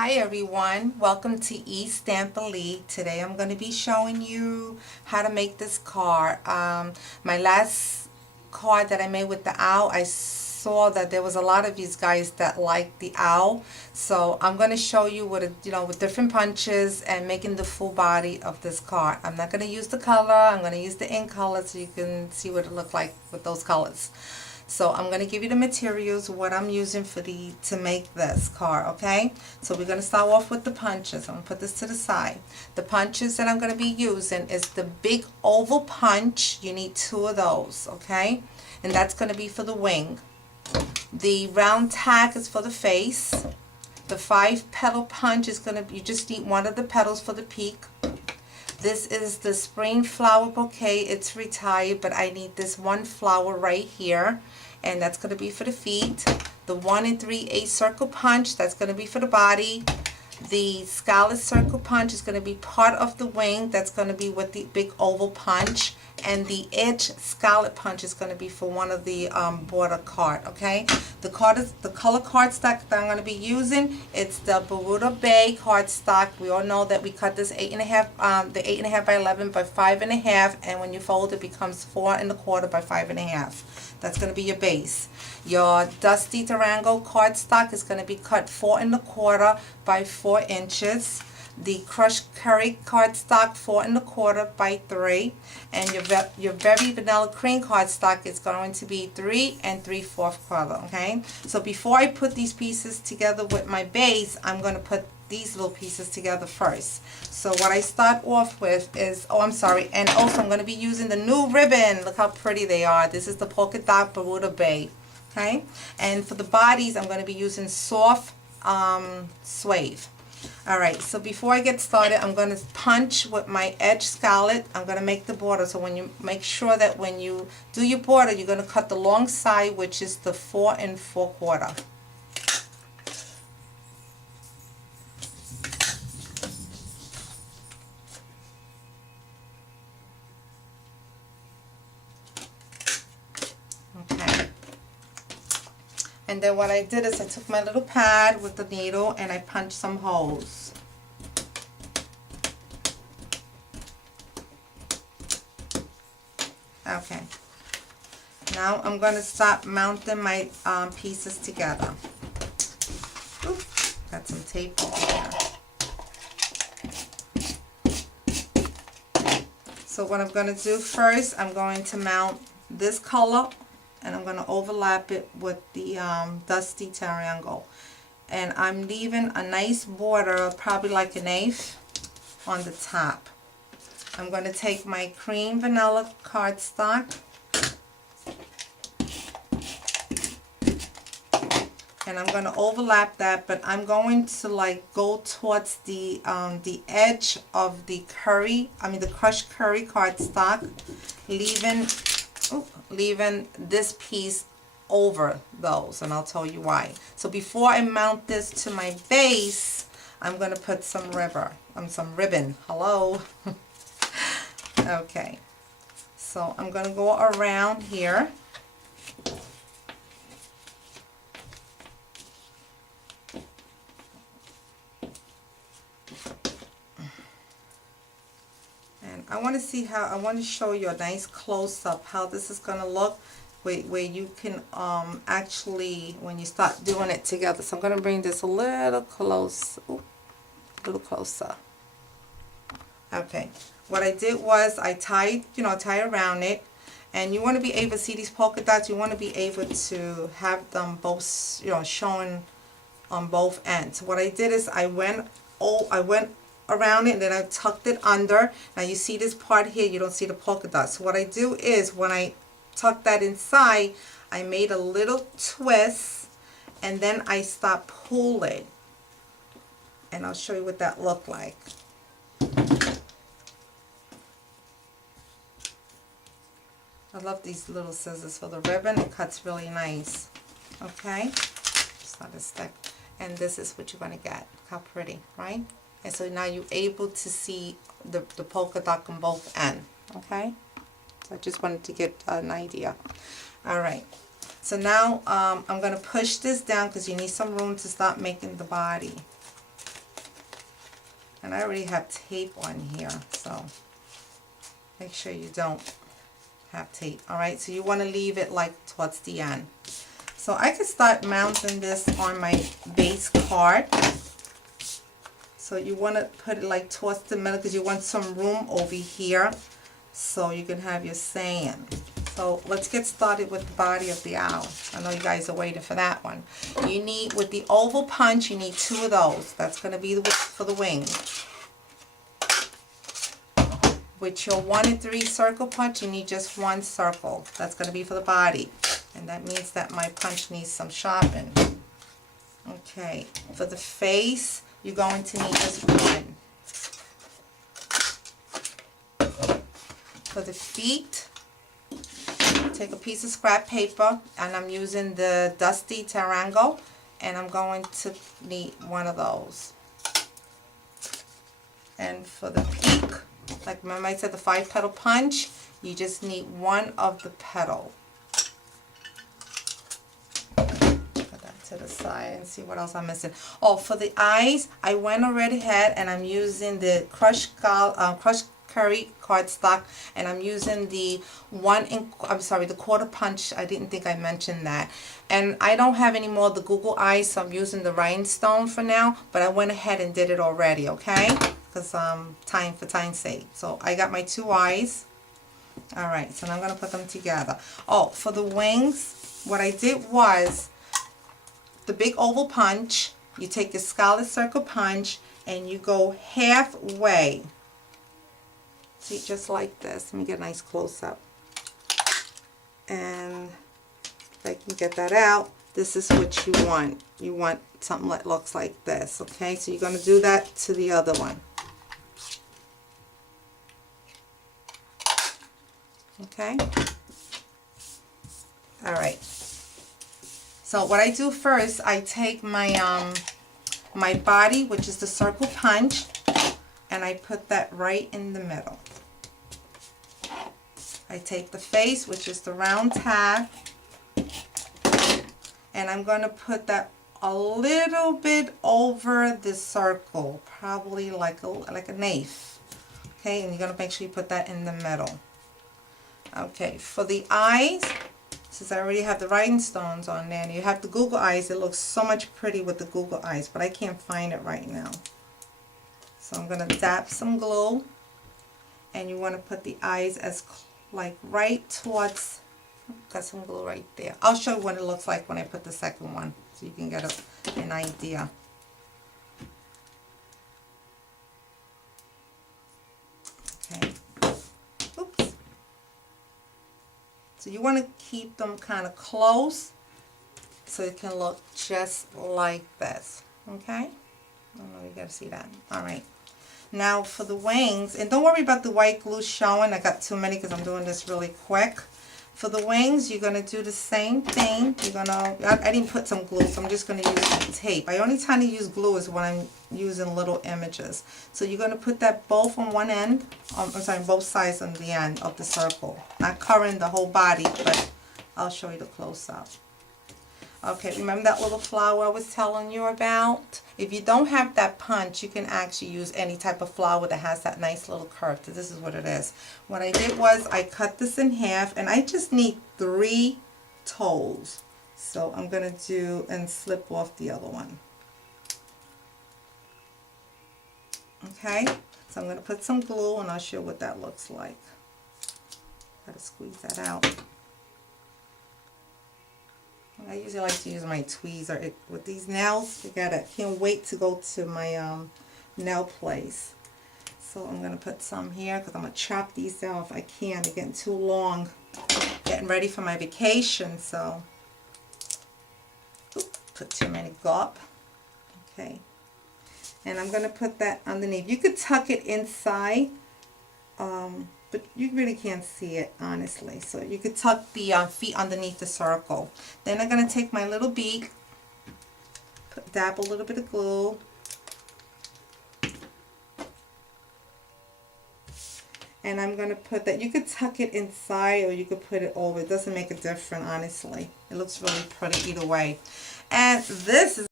Hi everyone, welcome to eStamp Elite. Today I'm going to be showing you how to make this card. My last card that I made with the owl, I saw that there was a lot of you guys that liked the owl. So I'm going to show you with different punches and making the full body of this card. I'm not going to use the color, I'm going to use the ink color so you can see what it looked like with those colors. So I'm going to give you the materials, what I'm using to make this card, okay? So we're going to start off with the punches. I'm going to put this to the side. The punches that I'm going to be using is the big oval punch. You need 2 of those, okay? And that's going to be for the wing. The round tack is for the face. The 5 petal punch is going to be, you just need 1 of the petals for the peak. This is the spring flower bouquet. It's retired, but I need this 1 flower right here, and that's going to be for the feet. The 1 3/8 circle punch, that's going to be for the body. The scarlet circle punch is going to be part of the wing. That's going to be with the big oval punch. And the edge scarlet punch is going to be for one of the border card, okay? The color cardstock that I'm going to be using, it's the Baruta Bay cardstock. We all know that we cut this 8.5, the 8.5 by 11 by 5.5, and when you fold it becomes 4 1/4 by 5.5. That's going to be your base. Your Dusty Durango cardstock is going to be cut 4 1/4 by 4 inches. The Crushed Curry cardstock 4 1/4 by 3, and your Very Vanilla Cream cardstock is going to be 3 3/4 color. Okay, so before I put these pieces together with my base, I'm going to put these little pieces together first. So what I start off with is, and also I'm going to be using the new ribbon. Look how pretty they are. This is the Polka Dot Baruta Bay. Okay, and for the bodies, I'm going to be using soft suede. Alright, so before I get started, I'm going to punch with my edge scarlet. I'm going to make the border. So when you make sure that when you do your border, you're going to cut the long side, which is the 4 4/4. Okay. And then what I did is I took my little pad with the needle and I punched some holes. Okay. Now I'm going to start mounting my pieces together. Ooh, got some tape over here. So what I'm going to do first, I'm going to mount this color, and I'm going to overlap it with the Dusty Durango. And I'm leaving a nice border, probably like 1/8 on the top. I'm going to take my cream vanilla cardstock and I'm going to overlap that, but I'm going to like go towards the edge of the crushed curry cardstock, leaving this piece over those, and I'll tell you why. So before I mount this to my base, I'm going to put some ribbon. Hello. Okay. So I'm going to go around here. And I want to show you a nice close-up how this is going to look, where you can actually, when you start doing it together. So I'm going to bring this a little close, a little closer. Okay, what I did was I tied around it, and you want to be able to see these polka dots. You want to be able to have them both, showing on both ends. What I did is I went around it and then I tucked it under. Now you see this part here, you don't see the polka dots. So what I do is when I tuck that inside, I made a little twist and then I start pulling. And I'll show you what that looked like. I love these little scissors for the ribbon. It cuts really nice. Okay, just let it stick. And this is what you're going to get. Look how pretty, right? And so now you're able to see the polka dot on both ends. Okay, so I just wanted to get an idea. All right, so now I'm going to push this down because you need some room to start making the body. And I already have tape on here, so make sure you don't have tape. Alright, so you want to leave it like towards the end. So I can start mounting this on my base card. So you want to put it like towards the middle because you want some room over here so you can have your saying. So let's get started with the body of the owl. I know you guys are waiting for that one. You need, with the oval punch, you need 2 of those. That's going to be for the wing. With your 1 and 3 circle punch, you need just 1 circle. That's going to be for the body. And that means that my punch needs some sharpening. Okay, for the face, you're going to need just 1. For the feet, take a piece of scrap paper, and I'm using the Dusty Tarango, and I'm going to need 1 of those. And for the peak, like remember I said the 5-petal punch, you just need 1 of the petal. Put that to the side and see what else I'm missing. Oh, for the eyes, I went already ahead and I'm using the crushed curry cardstock, and I'm using the the 1/4 punch. I didn't think I mentioned that. And I don't have any more of the Google eyes, so I'm using the rhinestone for now, but I went ahead and did it already, okay? Because for time's sake. So I got my 2 eyes. Alright, so now I'm going to put them together. Oh, for the wings, what I did was the big oval punch, you take the scarlet circle punch and you go halfway. See, just like this. Let me get a nice close-up. And if I can get that out, this is what you want. You want something that looks like this, okay? So you're going to do that to the other one. Okay? Alright. So what I do first, I take my my body, which is the circle punch, and I put that right in the middle. I take the face, which is the round tab, and I'm going to put that a little bit over the circle, probably like an eighth. Okay, and you're going to make sure you put that in the middle. Okay, for the eyes, since I already have the rhinestones on there, and you have the Google eyes, it looks so much pretty with the Google eyes, but I can't find it right now. So I'm going to dab some glue, and you want to put the eyes as like right towards, got some glue right there. I'll show you what it looks like when I put the second one, so you can get an idea. Okay. Oops. So you want to keep them kind of close so it can look just like this. Okay? I don't know if you gotta see that. Alright. Now for the wings, and don't worry about the white glue showing. I got too many because I'm doing this really quick. For the wings, you're going to do the same thing. You're going to, I didn't put some glue, so I'm just going to use some tape. I only tend to use glue is when I'm using little images. So you're going to put that both on one end, I'm sorry, both sides on the end of the circle. Not covering the whole body, but I'll show you the close-up. Okay, remember that little flower I was telling you about? If you don't have that punch, you can actually use any type of flower that has that nice little curve. So this is what it is. What I did was I cut this in half, and I just need 3 toes. So I'm going to do and slip off the other one. Okay, so I'm going to put some glue, and I'll show you what that looks like. Gotta squeeze that out. I usually like to use my tweezer. With these nails, can't wait to go to my nail place. So I'm going to put some here because I'm going to chop these down if I can. They're getting too long. Getting ready for my vacation, so put too many gulp. Okay. And I'm going to put that underneath. You could tuck it inside, but you really can't see it, honestly. So you could tuck the feet underneath the circle. Then I'm going to take my little beak, dab a little bit of glue, and I'm going to put that. You could tuck it inside or you could put it over. It doesn't make a difference, honestly. It looks really pretty either way. And this is